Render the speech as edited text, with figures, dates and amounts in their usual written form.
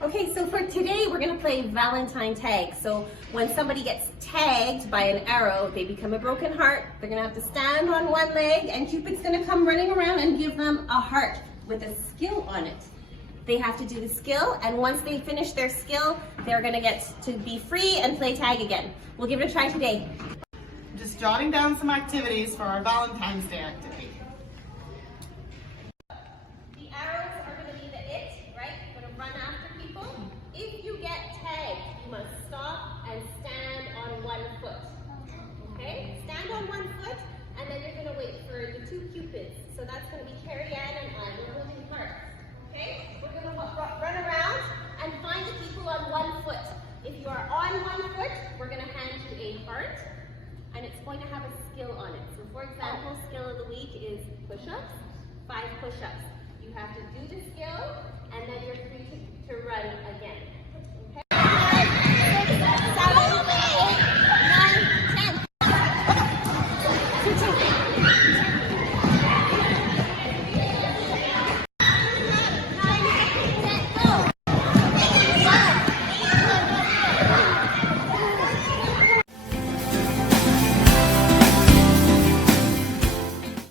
Okay, so for today we're going to play Valentine tag. So when somebody gets tagged by an arrow, they become a broken heart. They're going to have to stand on one leg and Cupid's going to come running around and give them a heart with a skill on it. They have to do the skill, and once they finish their skill, they're going to get to be free and play tag again. We'll give it a try today. Just jotting down some activities for our Valentine's Day activity. The arrows are going to be the it, right? You're going to run after people. If you get tagged, you must stop and stand on one foot. Okay? Stand on one foot, and then you're going to wait for the two Cupids. So that's going to be Carrie Ann and I. We're holding hearts. Okay? We're going to run around and find the people on one foot. If you are on one foot, we're going to hand you a heart, and it's going to have a skill on it. So for example, skill of the week is push-ups, 5 push-ups. You have to do the skill, and then you're free to run